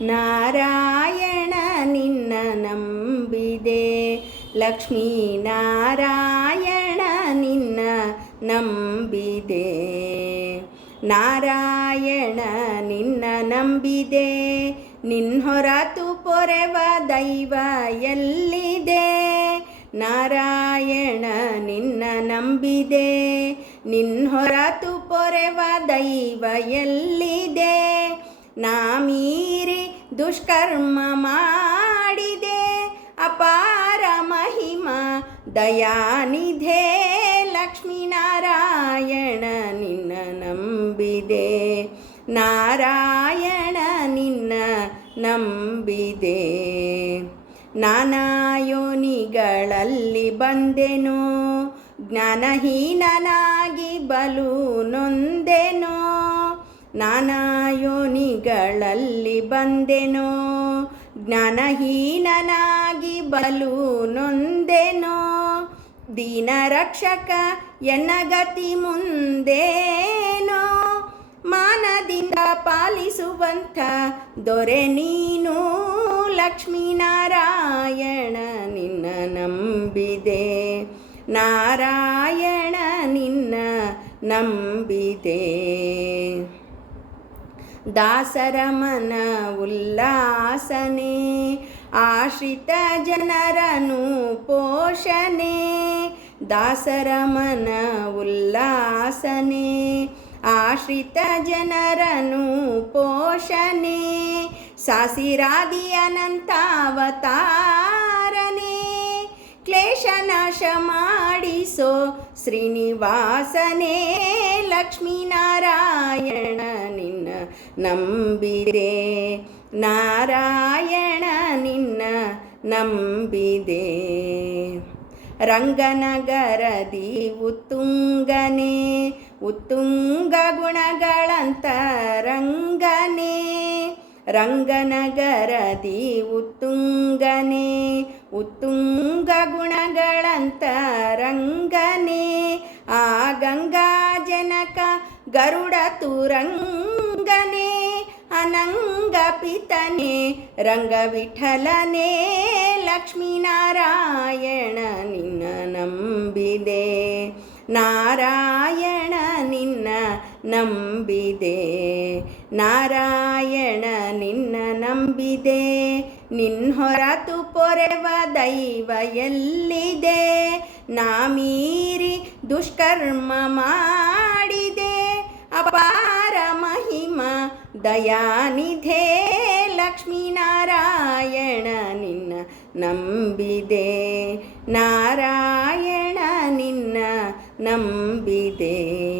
ನಾರಾಯಣ ನಿನ್ನ ನಂಬಿದೆ, ಲಕ್ಷ್ಮೀ ನಾರಾಯಣ ನಿನ್ನ ನಂಬಿದೆ. ನಾರಾಯಣ ನಿನ್ನ ನಂಬಿದೆ, ನಿನ್ನ ಹೊರತು ಪೊರೆವ ದೈವ ಎಲ್ಲಿದೆ. ನಾರಾಯಣ ನಿನ್ನ ನಂಬಿದೆ, ನಿನ್ನ ಹೊರತು ಪೊರೆವ ದೈವ ಎಲ್ಲಿದೆ. ನಾ ಮೀರಿ ದುಷ್ಕರ್ಮ ಮಾಡಿದೆ, ಅಪಾರ ಮಹಿಮಾ ದಯಾನಿಧೆ. ಲಕ್ಷ್ಮೀನಾರಾಯಣ ನಿನ್ನ ನಂಬಿದೆ, ನಾರಾಯಣ ನಿನ್ನ ನಂಬಿದೆ. ನಾನಾ ಯೋನಿಗಳಲ್ಲಿ ಬಂದೆನೋ, ಜ್ಞಾನಹೀನನಾಗಿ ಬಲು ನೊಂದೆನೋ. ನಾನಾ ಯೋನಿಗಳಲ್ಲಿ ಬಂದೆನೋ, ಜ್ಞಾನಹೀನನಾಗಿ ಬಲು ನೊಂದೆನೋ. ದೀನ ರಕ್ಷಕ ಎನ್ನ ಗತಿ ಮುಂದೇನೋ, ಮಾನದಿಂದ ಪಾಲಿಸುವಂಥ ದೊರೆ ನೀನು. ಲಕ್ಷ್ಮೀನಾರಾಯಣ ನಿನ್ನ ನಂಬಿದೆ, ನಾರಾಯಣ ನಿನ್ನ ನಂಬಿದೆ. ದಾಸರ ಮನ ಉಲ್ಲಾಸನೆ, ಆಶ್ರಿತ ಜನರನು ಪೋಷಣೆ. ದಾಸರ ಮನ ಉಲ್ಲಾಸನೆ, ಆಶ್ರಿತ ಜನರನು ಪೋಷಣೆ. ಸಾಸಿರಾದಿ ಅನಂತಾವತಾರನೆ, ಕ್ಲೇಶನಾಶ ಮಾಡಿಸೋ ಶ್ರೀನಿವಾಸನೇ. ಲಕ್ಷ್ಮೀನಾರಾಯಣ ನಿನ್ನ ನಂಬಿದೆ, ನಾರಾಯಣ ನಿನ್ನ ನಂಬಿದೆ. ರಂಗನಗರದಿ ಉತ್ತುಂಗನೆ, ಉತ್ತುಂಗ ಗುಣಗಳಂತ ರಂಗನೆ. ರಂಗನಗರದಿ ಉತ್ತುಂಗನೆ, ಉತ್ತುಂಗ ಗುಣಗಳಂತ ರಂಗನೆ. ಆ ಗಂಗಾ ಜನಕ ಗರುಡ ತುರಂಗನೆ, ಅನಂಗ ಪಿತನೆ ರಂಗವಿಠಲನೆ. ಲಕ್ಷ್ಮೀನಾರಾಯಣ ನಿನ್ನ ನಂಬಿದೆ, ನಾರಾಯಣ ನಿನ್ನ ನಂಬಿದೆ. ನಾರಾಯಣ ನಿನ್ನ ನಂಬಿದೆ, ನಿನ್ನ ಹೊರತು ಪೊರೆವ ದೈವ ಎಲ್ಲಿದೆ. ನಾ ಮೀರಿ ದುಷ್ಕರ್ಮ ಮಾಡಿದೆ, ಅಪಾರ ಮಹಿಮಾ ದಯಾನಿಧೆ. ಲಕ್ಷ್ಮೀನಾರಾಯಣ ನಿನ್ನ ನಂಬಿದೆ, ನಾರಾಯಣ ನಿನ್ನ ನಂಬಿದೆ.